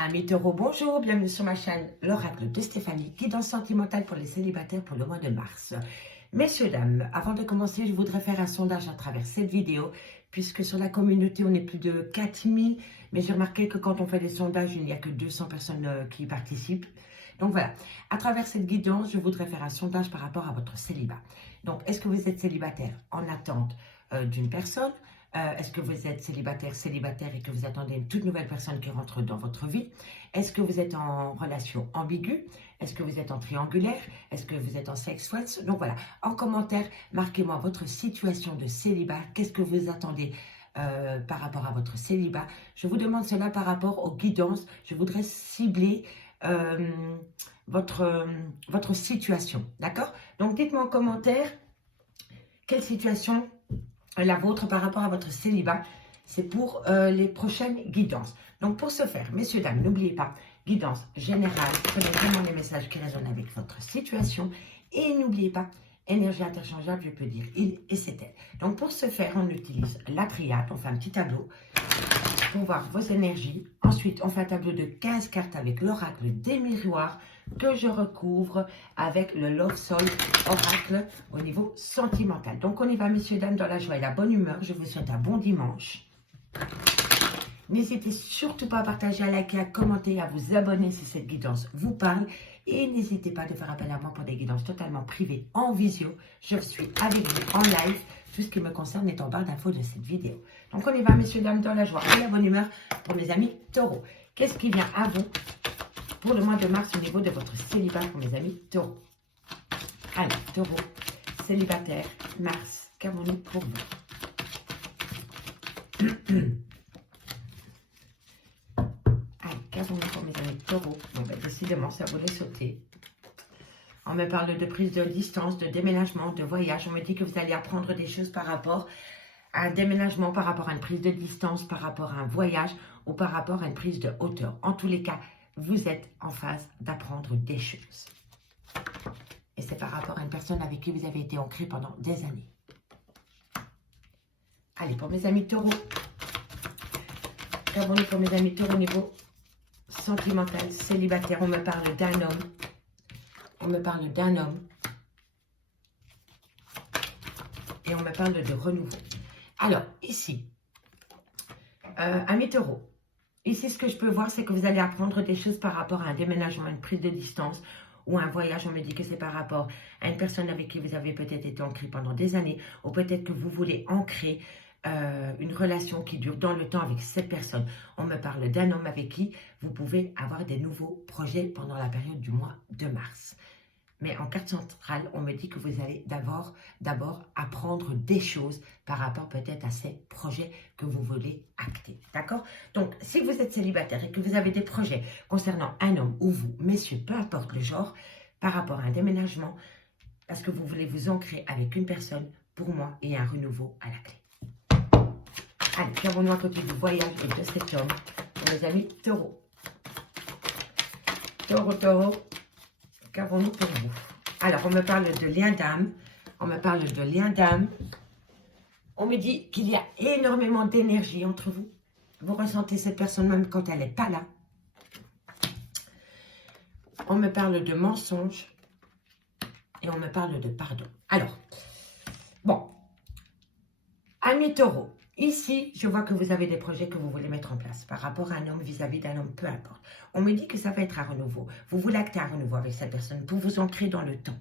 Amis taureaux, bonjour, bienvenue sur ma chaîne L'Oracle de Stéphanie, guidance sentimentale pour les célibataires pour le mois de mars. Messieurs, dames, avant de commencer, je voudrais faire un sondage à travers cette vidéo, puisque sur la communauté, on est plus de 4000, mais j'ai remarqué que quand on fait des sondages, il n'y a que 200 personnes qui participent. Donc voilà, à travers cette guidance, je voudrais faire un sondage par rapport à votre célibat. Donc, est-ce que vous êtes célibataire en attente d'une personne? Est-ce que vous êtes célibataire et que vous attendez une toute nouvelle personne qui rentre dans votre vie? Est-ce que vous êtes en relation ambiguë? Est-ce que vous êtes en triangulaire? Est-ce que vous êtes en sex friends? Donc voilà, en commentaire, marquez-moi votre situation de célibat. Qu'est-ce que vous attendez par rapport à votre célibat? Je vous demande cela par rapport aux guidances. Je voudrais cibler votre situation, d'accord? Donc dites-moi en commentaire quelle situation la vôtre par rapport à votre célibat. C'est pour les prochaines guidances. Donc pour ce faire, messieurs, dames, n'oubliez pas, guidance générale, prenez vraiment les messages qui résonnent avec votre situation. Et n'oubliez pas, énergie interchangeable, je peux dire il et c'est elle. Donc pour ce faire, on utilise la triade, on fait un petit tableau pour voir vos énergies. Ensuite, on fait un tableau de 15 cartes avec l'oracle des miroirs que je recouvre avec le Love Soul Oracle au niveau sentimental. Donc, on y va, messieurs, dames, dans la joie et la bonne humeur. Je vous souhaite un bon dimanche. N'hésitez surtout pas à partager, à liker, à commenter, à vous abonner si cette guidance vous parle. Et n'hésitez pas de faire appel à moi pour des guidances totalement privées en visio. Je suis avec vous en live. Tout ce qui me concerne est en barre d'infos de cette vidéo. Donc on y va, messieurs, dames, dans la joie et la bonne humeur pour mes amis taureaux. Qu'est-ce qui vient à vous pour le mois de mars au niveau de votre célibat pour mes amis taureaux? Allez, taureaux, célibataire, mars, qu'avons-nous pour vous? Qu'avons-nous pour mes amis taureaux? Bon, ben, décidément, ça voulait sauter. On me parle de prise de distance, de déménagement, de voyage. On me dit que vous allez apprendre des choses par rapport à un déménagement, par rapport à une prise de distance, par rapport à un voyage ou par rapport à une prise de hauteur. En tous les cas, vous êtes en phase d'apprendre des choses. Et c'est par rapport à une personne avec qui vous avez été ancré pendant des années. Allez, pour mes amis taureaux, qu'avons-nous pour mes amis taureaux au niveau sentimental, célibataire? On me parle d'un homme. On me parle d'un homme. Et on me parle de renouveau. Alors, ici, amis taureaux, ici, ce que je peux voir, c'est que vous allez apprendre des choses par rapport à un déménagement, une prise de distance ou un voyage. On me dit que c'est par rapport à une personne avec qui vous avez peut-être été ancré pendant des années ou peut-être que vous voulez ancrer une relation qui dure dans le temps avec cette personne. On me parle d'un homme avec qui vous pouvez avoir des nouveaux projets pendant la période du mois de mars. Mais en carte centrale, on me dit que vous allez d'abord apprendre des choses par rapport peut-être à ces projets que vous voulez acter. D'accord? Donc, si vous êtes célibataire et que vous avez des projets concernant un homme ou vous, messieurs, peu importe le genre, par rapport à un déménagement, parce que vous voulez vous ancrer avec une personne, pour moi, il y a un renouveau à la clé. Allez, qu'avons-nous à côté du voyage et de cet homme pour mes amis taureaux? Taureau. Qu'avons-nous pour vous? Alors, on me parle de lien d'âme. On me parle de lien d'âme. On me dit qu'il y a énormément d'énergie entre vous. Vous ressentez cette personne même quand elle n'est pas là. On me parle de mensonge. Et on me parle de pardon. Alors, bon. Amis taureaux, ici, je vois que vous avez des projets que vous voulez mettre en place par rapport à un homme vis-à-vis d'un homme, peu importe. On me dit que ça va être un renouveau. Vous voulez acter un renouveau avec cette personne pour vous ancrer dans le temps.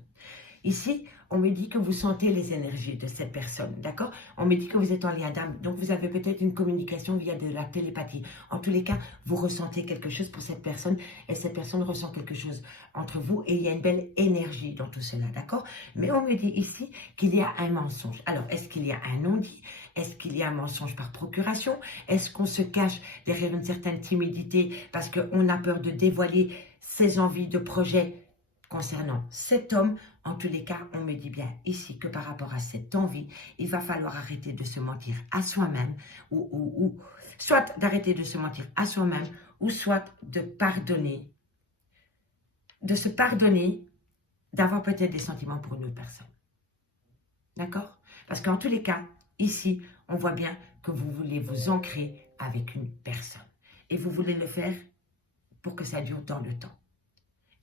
Ici, on me dit que vous sentez les énergies de cette personne, d'accord? On me dit que vous êtes en lien d'âme, donc vous avez peut-être une communication via de la télépathie. En tous les cas, vous ressentez quelque chose pour cette personne et cette personne ressent quelque chose entre vous et il y a une belle énergie dans tout cela, d'accord? Mais on me dit ici qu'il y a un mensonge. Alors, est-ce qu'il y a un non-dit? Est-ce qu'il y a un mensonge par procuration? Est-ce qu'on se cache derrière une certaine timidité parce qu'on a peur de dévoiler ses envies de projet concernant cet homme? En tous les cas, on me dit bien ici que par rapport à cette envie, il va falloir arrêter de se mentir à soi-même ou soit d'arrêter de se mentir à soi-même ou soit de pardonner, de se pardonner d'avoir peut-être des sentiments pour une autre personne. D'accord? Parce qu'en tous les cas, ici, on voit bien que vous voulez vous ancrer avec une personne. Et vous voulez le faire pour que ça dure dans le temps.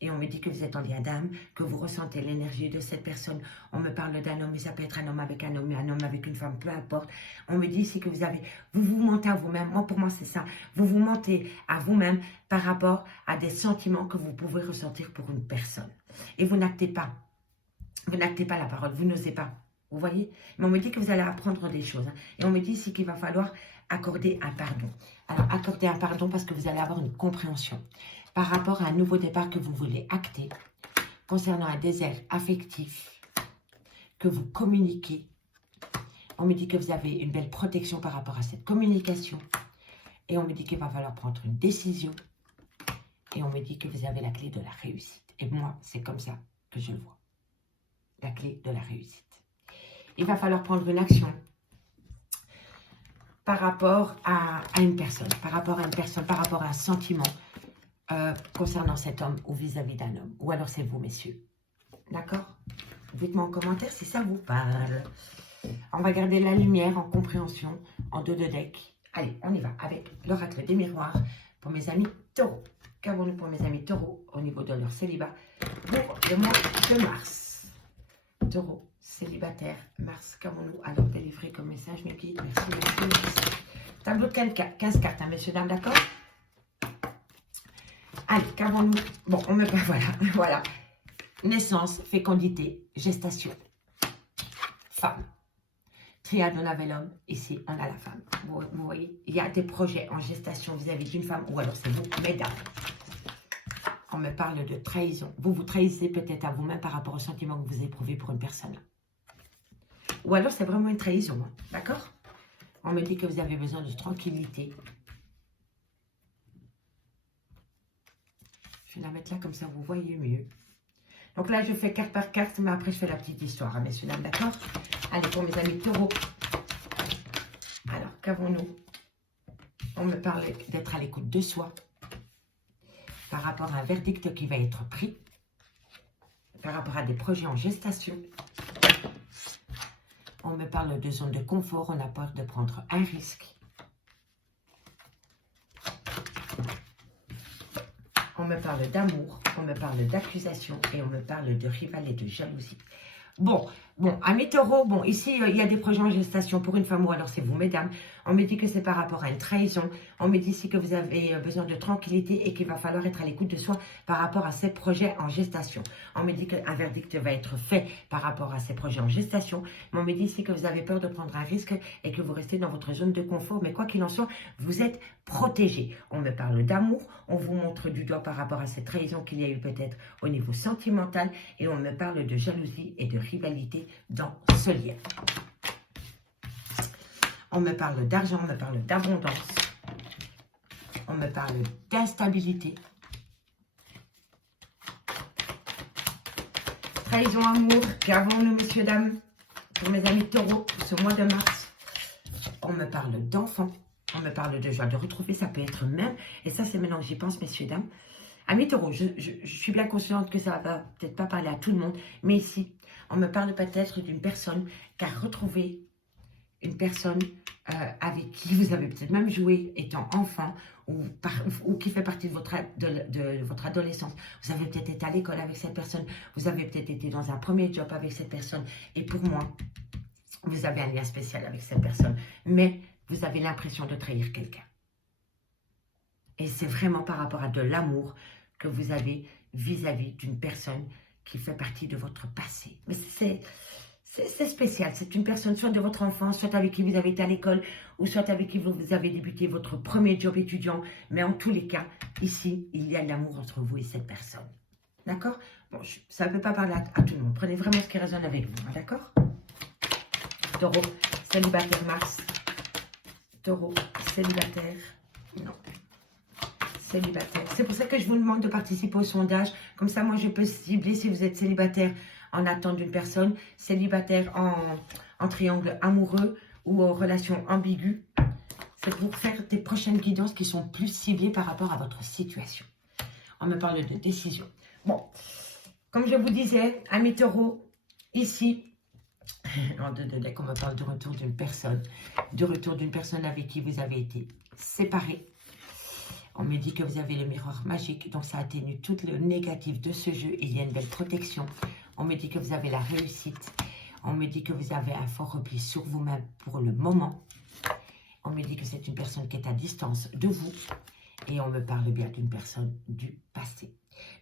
Et on me dit que vous êtes en lien d'âme, que vous ressentez l'énergie de cette personne. On me parle d'un homme, mais ça peut être un homme avec un homme avec une femme, peu importe. On me dit ici que vous vous mentez à vous-même. Moi, pour moi, c'est ça. Vous vous mentez à vous-même par rapport à des sentiments que vous pouvez ressentir pour une personne. Et vous n'actez pas. Vous n'actez pas la parole, vous n'osez pas. Vous voyez? Mais on me dit que vous allez apprendre des choses. Et on me dit ici qu'il va falloir accorder un pardon. Alors, accorder un pardon parce que vous allez avoir une compréhension par rapport à un nouveau départ que vous voulez acter concernant un désert affectif que vous communiquez. On me dit que vous avez une belle protection par rapport à cette communication. Et on me dit qu'il va falloir prendre une décision. Et on me dit que vous avez la clé de la réussite. Et moi, c'est comme ça que je le vois. La clé de la réussite. Il va falloir prendre une action par rapport à une personne, par rapport à un sentiment concernant cet homme ou vis-à-vis d'un homme. Ou alors c'est vous, messieurs. D'accord? Dites-moi en commentaire si ça vous parle. On va garder la lumière en compréhension, en deux de deck. Allez, on y va avec l'oracle des miroirs pour mes amis taureaux. Qu'avons-nous pour mes amis taureaux au niveau de leur célibat pour le mois de mars? Taureau, célibataire, mars, qu'avons-nous alors délivré comme message, mes guides? Merci, merci. Tableau de 15 cartes, hein, messieurs, dames, d'accord? Allez, qu'avons-nous? Bon, on me... Voilà. Naissance, fécondité, gestation. Femme. Triade, on avait l'homme. Ici, on a la femme. Vous voyez, il y a des projets en gestation vis-à-vis d'une femme, ou alors c'est vous, mesdames. On me parle de trahison. Vous vous trahissez peut-être à vous-même par rapport au sentiment que vous éprouvez pour une personne. Ou alors c'est vraiment une trahison, hein, d'accord? On me dit que vous avez besoin de tranquillité. Je vais la mettre là, comme ça vous voyez mieux. Donc là, je fais carte par carte, mais après je fais la petite histoire, hein, messieurs, dames, d'accord? Allez, pour mes amis taureaux. Alors, qu'avons-nous? On me parle d'être à l'écoute de soi. Par rapport à un verdict qui va être pris, par rapport à des projets en gestation. On me parle de zone de confort, on a peur de prendre un risque. On me parle d'amour, on me parle d'accusation et on me parle de rival et de jalousie. Bon, amis taureaux, bon, ici, il y a des projets en gestation pour une femme ou alors c'est vous, mesdames. On me dit que c'est par rapport à une trahison. On me dit ici que vous avez besoin de tranquillité et qu'il va falloir être à l'écoute de soi par rapport à ces projets en gestation. On me dit qu'un verdict va être fait par rapport à ces projets en gestation. Mais on me dit ici que vous avez peur de prendre un risque et que vous restez dans votre zone de confort. Mais quoi qu'il en soit, vous êtes protégé. On me parle d'amour. On vous montre du doigt par rapport à cette trahison qu'il y a eu peut-être au niveau sentimental. Et on me parle de jalousie et de rivalité dans ce lien. On me parle d'argent, on me parle d'abondance. On me parle d'instabilité. Trahison, amour, qu'avons-nous, messieurs, dames, pour mes amis taureaux, pour ce mois de mars. On me parle d'enfants. On me parle de joie de retrouver, ça peut être même, et ça c'est maintenant que j'y pense, messieurs, dames. Amis taureaux, je suis bien consciente que ça va peut-être pas parler à tout le monde, mais ici, on me parle peut-être d'une personne qui a retrouvé une personne avec qui vous avez peut-être même joué étant enfant ou qui fait partie de votre adolescence. Vous avez peut-être été à l'école avec cette personne, vous avez peut-être été dans un premier job avec cette personne, et pour moi, vous avez un lien spécial avec cette personne, mais vous avez l'impression de trahir quelqu'un. Et c'est vraiment par rapport à de l'amour que vous avez vis-à-vis d'une personne qui fait partie de votre passé. Mais c'est spécial. C'est une personne soit de votre enfance, soit avec qui vous avez été à l'école, ou soit avec qui vous avez débuté votre premier job étudiant. Mais en tous les cas, ici, il y a de l'amour entre vous et cette personne. D'accord? Bon, ça ne peut pas parler à tout le monde. Prenez vraiment ce qui résonne avec vous. Hein, d'accord? Taureau, célibataire Mars. Taureau, célibataire. Non. Célibataire. C'est pour ça que je vous demande de participer au sondage. Comme ça, moi, je peux cibler si vous êtes célibataire en attente d'une personne, célibataire en triangle amoureux ou en relation ambiguë. C'est pour faire des prochaines guidances qui sont plus ciblées par rapport à votre situation. On me parle de décision. Bon, comme je vous disais, amis taureaux, ici, en deux de deck, on me parle de retour d'une personne avec qui vous avez été séparés. On me dit que vous avez le miroir magique, donc ça atténue tout le négatif de ce jeu. Il y a une belle protection. On me dit que vous avez la réussite. On me dit que vous avez un fort repli sur vous-même pour le moment. On me dit que c'est une personne qui est à distance de vous. Et on me parle bien d'une personne du passé.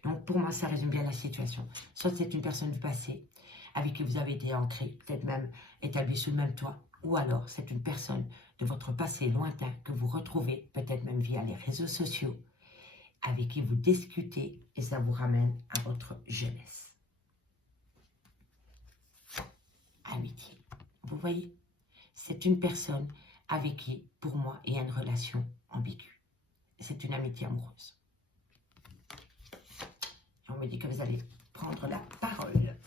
Donc pour moi, ça résume bien la situation. Soit c'est une personne du passé avec qui vous avez été ancré, peut-être même établi sous le même toit. Ou alors c'est une personne de votre passé lointain que vous retrouvez, peut-être même via les réseaux sociaux, avec qui vous discutez et ça vous ramène à votre jeunesse. Amitié. Vous voyez, c'est une personne avec qui, pour moi, il y a une relation ambiguë. C'est une amitié amoureuse. On me dit que vous allez prendre la parole.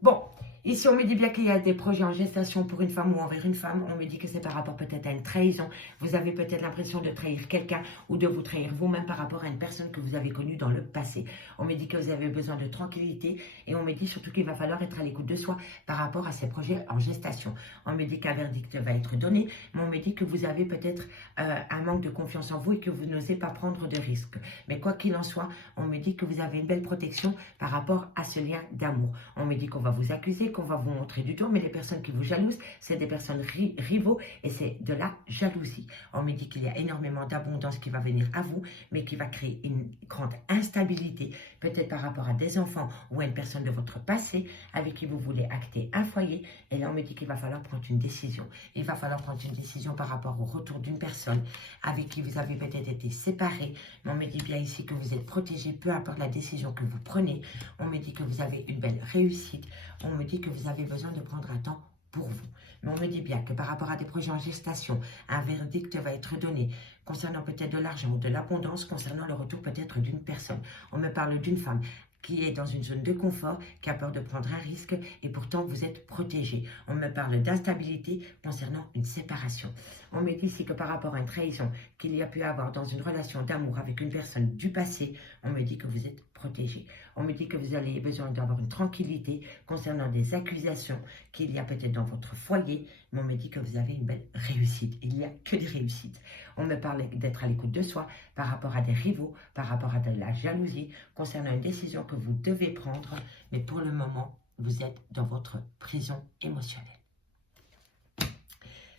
Bon, ici on me dit bien qu'il y a des projets en gestation pour une femme ou envers une femme. On me dit que c'est par rapport peut-être à une trahison. Vous avez peut-être l'impression de trahir quelqu'un ou de vous trahir vous-même par rapport à une personne que vous avez connue dans le passé. On me dit que vous avez besoin de tranquillité et on me dit surtout qu'il va falloir être à l'écoute de soi par rapport à ces projets en gestation. On me dit qu'un verdict va être donné, mais on me dit que vous avez peut-être un manque de confiance en vous et que vous n'osez pas prendre de risques. Mais quoi qu'il en soit, on me dit que vous avez une belle protection par rapport à ce lien d'amour. On me dit qu'on va vous accuser, qu'on va vous montrer du doigt, mais les personnes qui vous jalousent, c'est des personnes rivaux et c'est de la jalousie. On me dit qu'il y a énormément d'abondance qui va venir à vous, mais qui va créer une grande instabilité, peut-être par rapport à des enfants ou à une personne de votre passé avec qui vous voulez acter un foyer. Et là, on me dit qu'il va falloir prendre une décision. Il va falloir prendre une décision par rapport au retour d'une personne avec qui vous avez peut-être été séparés. Mais on me dit bien ici que vous êtes protégé, peu importe la décision que vous prenez. On me dit que vous avez une belle réussite. On me dit que vous avez besoin de prendre un temps pour vous. Mais on me dit bien que par rapport à des projets en gestation, un verdict va être donné concernant peut-être de l'argent ou de l'abondance, concernant le retour peut-être d'une personne. On me parle d'une femme qui est dans une zone de confort, qui a peur de prendre un risque et pourtant vous êtes protégé. On me parle d'instabilité concernant une séparation. On me dit ici que par rapport à une trahison qu'il y a pu avoir dans une relation d'amour avec une personne du passé, on me dit que vous êtes protégé. On me dit que vous avez besoin d'avoir une tranquillité concernant des accusations qu'il y a peut-être dans votre foyer, mais on me dit que vous avez une belle réussite. Il n'y a que des réussites. On me parle d'être à l'écoute de soi par rapport à des rivaux, par rapport à de la jalousie, concernant une décision que vous devez prendre, mais pour le moment, vous êtes dans votre prison émotionnelle.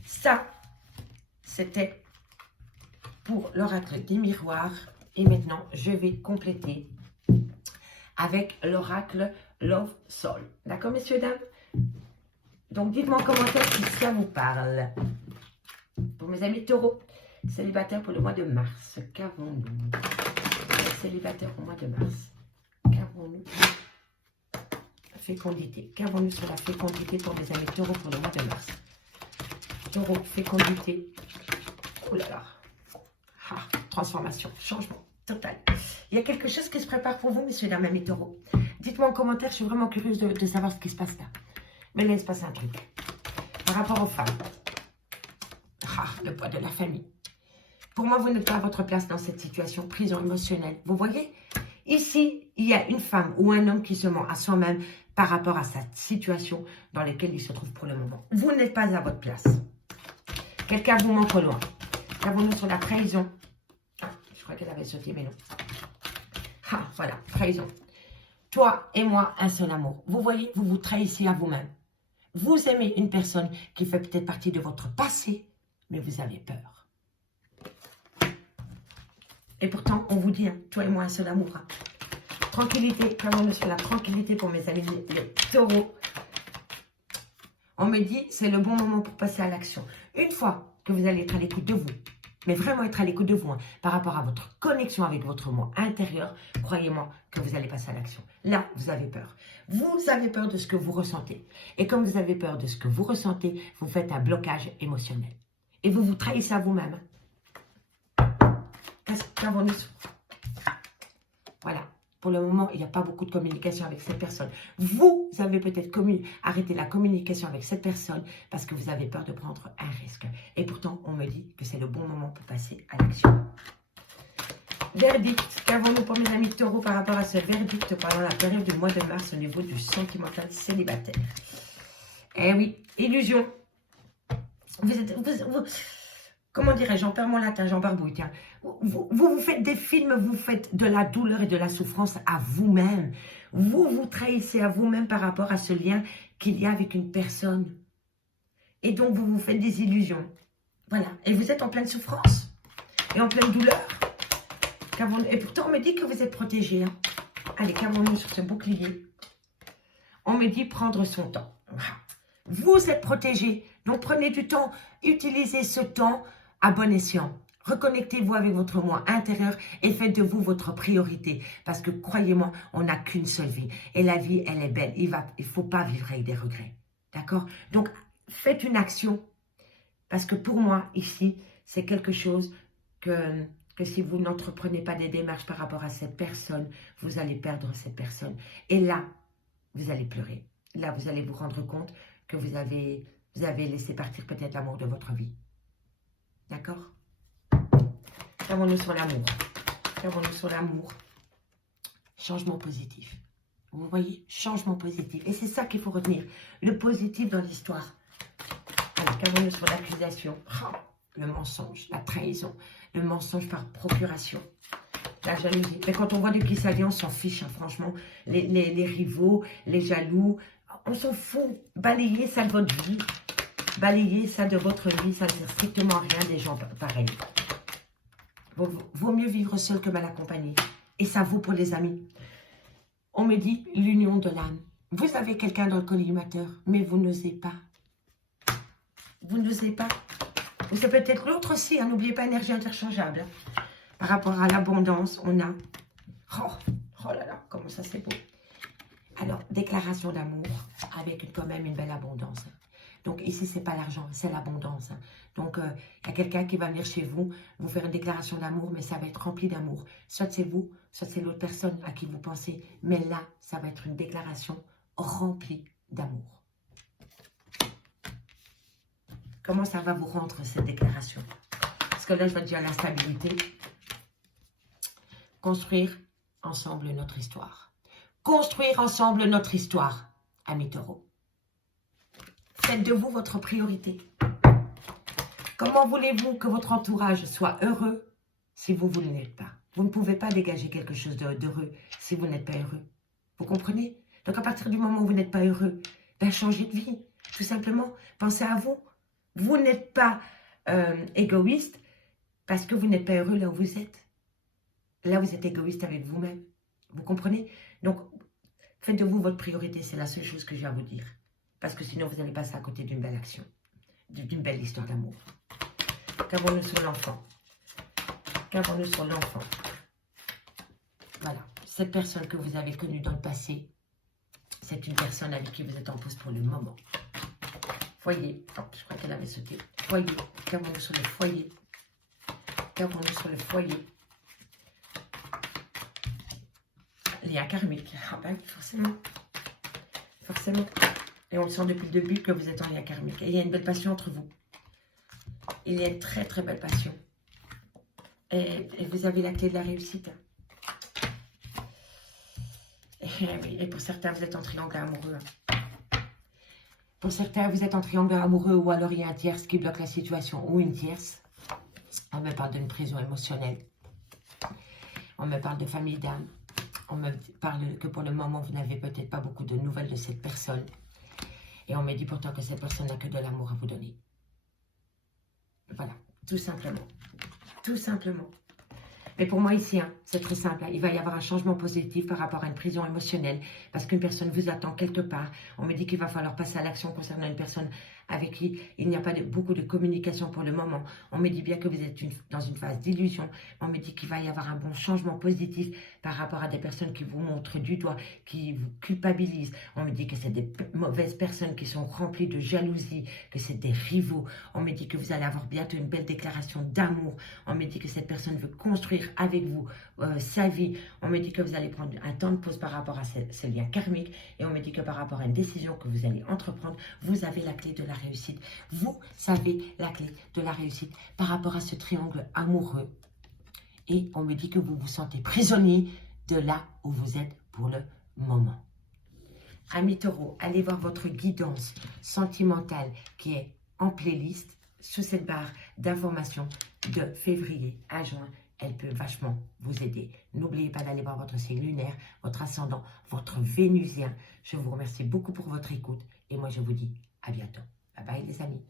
Ça, c'était pour l'oracle des miroirs. Et maintenant, je vais compléter avec l'oracle Love Soul. D'accord, messieurs, dames? Donc, dites-moi en commentaire si ça vous parle. Pour mes amis taureaux, célibataires pour le mois de mars, qu'avons-nous? Célibataires au mois de mars, qu'avons-nous? Fécondité. Qu'avons-nous sur la fécondité pour mes amis taureaux pour le mois de mars? Taureau, fécondité. Oh là là. Ah, transformation, changement total. Il y a quelque chose qui se prépare pour vous, messieurs, dames, amis taureaux. Dites-moi en commentaire, je suis vraiment curieuse de savoir ce qui se passe là. Mais là, il se passe un truc. Par rapport aux femmes. Ah, le poids de la famille. Pour moi, vous n'êtes pas à votre place dans cette situation, prison émotionnelle. Vous voyez? Ici, il y a une femme ou un homme qui se ment à soi-même par rapport à sa situation dans laquelle il se trouve pour le moment. Vous n'êtes pas à votre place. Quelqu'un vous manque au loin. Qu'avons-nous sur la trahison? Ah, je crois qu'elle avait sauté, mais non. Ah, voilà, trahison. Toi et moi, un seul amour. Vous voyez, vous vous trahissez à vous-même. Vous aimez une personne qui fait peut-être partie de votre passé, mais vous avez peur. Et pourtant, on vous dit, hein, toi et moi, un seul amour. Hein. Tranquillité, qu'avons-nous sur la tranquillité pour mes amis les taureaux? On me dit, c'est le bon moment pour passer à l'action. Une fois que vous allez être à l'écoute de vous, mais vraiment être à l'écoute de vous, hein, par rapport à votre connexion avec votre moi intérieur, croyez-moi que vous allez passer à l'action. Là, vous avez peur. Vous avez peur de ce que vous ressentez. Et comme vous avez peur de ce que vous ressentez, vous faites un blocage émotionnel. Et vous vous trahissez à vous-même. Qu'avons-nous? Voilà. Pour le moment, il n'y a pas beaucoup de communication avec cette personne. Vous avez peut-être arrêté la communication avec cette personne parce que vous avez peur de prendre un risque. Et pourtant, on me dit que c'est le bon moment pour passer à l'action. Verdict. Qu'avons-nous pour mes amis taureaux par rapport à ce verdict pendant la période du mois de mars au niveau du sentimental célibataire? Eh oui, illusion. comment dirais-je, j'en perds mon latin, j'en barbouille, tiens. Vous faites des films, vous faites de la douleur et de la souffrance à vous-même. Vous vous trahissez à vous-même par rapport à ce lien qu'il y a avec une personne. Et donc, vous vous faites des illusions. Voilà. Et vous êtes en pleine souffrance et en pleine douleur. Et pourtant, on me dit que vous êtes protégé. Hein. Allez, qu'avons-nous sur ce bouclier? On me dit prendre son temps. Vous êtes protégé. Donc, prenez du temps. Utilisez ce temps à bon escient. Reconnectez-vous avec votre moi intérieur et faites de vous votre priorité. Parce que, croyez-moi, on n'a qu'une seule vie. Et la vie, elle est belle. Il ne faut pas vivre avec des regrets. D'accord? Donc, faites une action. Parce que pour moi, ici, c'est quelque chose que si vous n'entreprenez pas des démarches par rapport à cette personne, vous allez perdre cette personne. Et là, vous allez pleurer. Là, vous allez vous rendre compte que vous avez laissé partir peut-être l'amour de votre vie. D'accord? Qu'avons-nous sur l'amour? Qu'avons-nous sur l'amour? Changement positif. Vous voyez? Changement positif. Et c'est ça qu'il faut retenir. Le positif dans l'histoire. Alors, qu'avons-nous sur l'accusation? Le mensonge, la trahison, le mensonge par procuration, la jalousie. Mais quand on voit de qui ça vient, on s'en fiche, hein, franchement. Les rivaux, les jaloux, on s'en fout. Balayez ça de votre vie. Balayez ça de votre vie, ça ne sert strictement à rien des gens pareils. Vaut mieux vivre seul que mal accompagné. Et ça vaut pour les amis. On me dit l'union de l'âme. Vous avez quelqu'un dans le collimateur, mais vous n'osez pas. Vous n'osez pas. Ou c'est peut-être l'autre aussi, hein, n'oubliez pas énergie interchangeable. Hein. Par rapport à l'abondance, on a... Oh là là, comment ça c'est beau. Alors, déclaration d'amour avec quand même une belle abondance. Donc ici, ce n'est pas l'argent, c'est l'abondance. Donc, il y a quelqu'un qui va venir chez vous, vous faire une déclaration d'amour, mais ça va être rempli d'amour. Soit c'est vous, soit c'est l'autre personne à qui vous pensez. Mais là, ça va être une déclaration remplie d'amour. Comment ça va vous rendre cette déclaration? Parce que là, je vais dire la stabilité. Construire ensemble notre histoire. Construire ensemble notre histoire, amis taureaux. Faites de vous votre priorité. Comment voulez-vous que votre entourage soit heureux si vous ne l'êtes pas? Vous ne pouvez pas dégager quelque chose d'heureux si vous n'êtes pas heureux. Vous comprenez? Donc à partir du moment où vous n'êtes pas heureux, ben changez de vie. Tout simplement, pensez à vous. Vous n'êtes pas égoïste parce que vous n'êtes pas heureux là où vous êtes. Là, vous êtes égoïste avec vous-même. Vous comprenez? Donc, faites de vous votre priorité. C'est la seule chose que j'ai à vous dire. Parce que sinon, vous allez passer à côté d'une belle action. D'une belle histoire d'amour. Qu'avons-nous sur l'enfant? Qu'avons-nous sur l'enfant? Voilà. Cette personne que vous avez connue dans le passé, c'est une personne avec qui vous êtes en pause pour le moment. Foyer. Oh, je crois qu'elle avait sauté. Foyer. Qu'avons-nous sur le foyer? Qu'avons-nous sur le foyer? Lien karmique. Ah ben, forcément. Forcément. Et on le sent depuis le début que vous êtes en lien karmique. Et il y a une belle passion entre vous. Il y a une très très belle passion. Et vous avez la clé de la réussite. Et pour certains, vous êtes en triangle amoureux. Pour certains, vous êtes en triangle amoureux ou alors il y a un tierce qui bloque la situation ou une tierce. On me parle d'une prison émotionnelle. On me parle de famille d'âme. On me parle que pour le moment, vous n'avez peut-être pas beaucoup de nouvelles de cette personne. Et on me dit pourtant que cette personne n'a que de l'amour à vous donner. Voilà, tout simplement. Tout simplement. Mais pour moi ici, hein, c'est très simple. Hein, il va y avoir un changement positif par rapport à une prison émotionnelle. Parce qu'une personne vous attend quelque part. On me dit qu'il va falloir passer à l'action concernant une personne avec qui il n'y a pas beaucoup de communication pour le moment. On me dit bien que vous êtes dans une phase d'illusion. On me dit qu'il va y avoir un bon changement positif par rapport à des personnes qui vous montrent du doigt, qui vous culpabilisent. On me dit que c'est des mauvaises personnes qui sont remplies de jalousie, que c'est des rivaux. On me dit que vous allez avoir bientôt une belle déclaration d'amour. On me dit que cette personne veut construire avec vous sa vie. On me dit que vous allez prendre un temps de pause par rapport à ce lien karmique. Et on me dit que par rapport à une décision que vous allez entreprendre, vous avez la clé de la réussite. Vous savez la clé de la réussite par rapport à ce triangle amoureux. Et on me dit que vous vous sentez prisonnier de là où vous êtes pour le moment. Amis taureaux, allez voir votre guidance sentimentale qui est en playlist. sous cette barre d'informations de février à juin. Elle peut vachement vous aider. N'oubliez pas d'aller voir votre signe lunaire, votre ascendant, votre vénusien. Je vous remercie beaucoup pour votre écoute et moi je vous dis à bientôt. Bye bye les amis.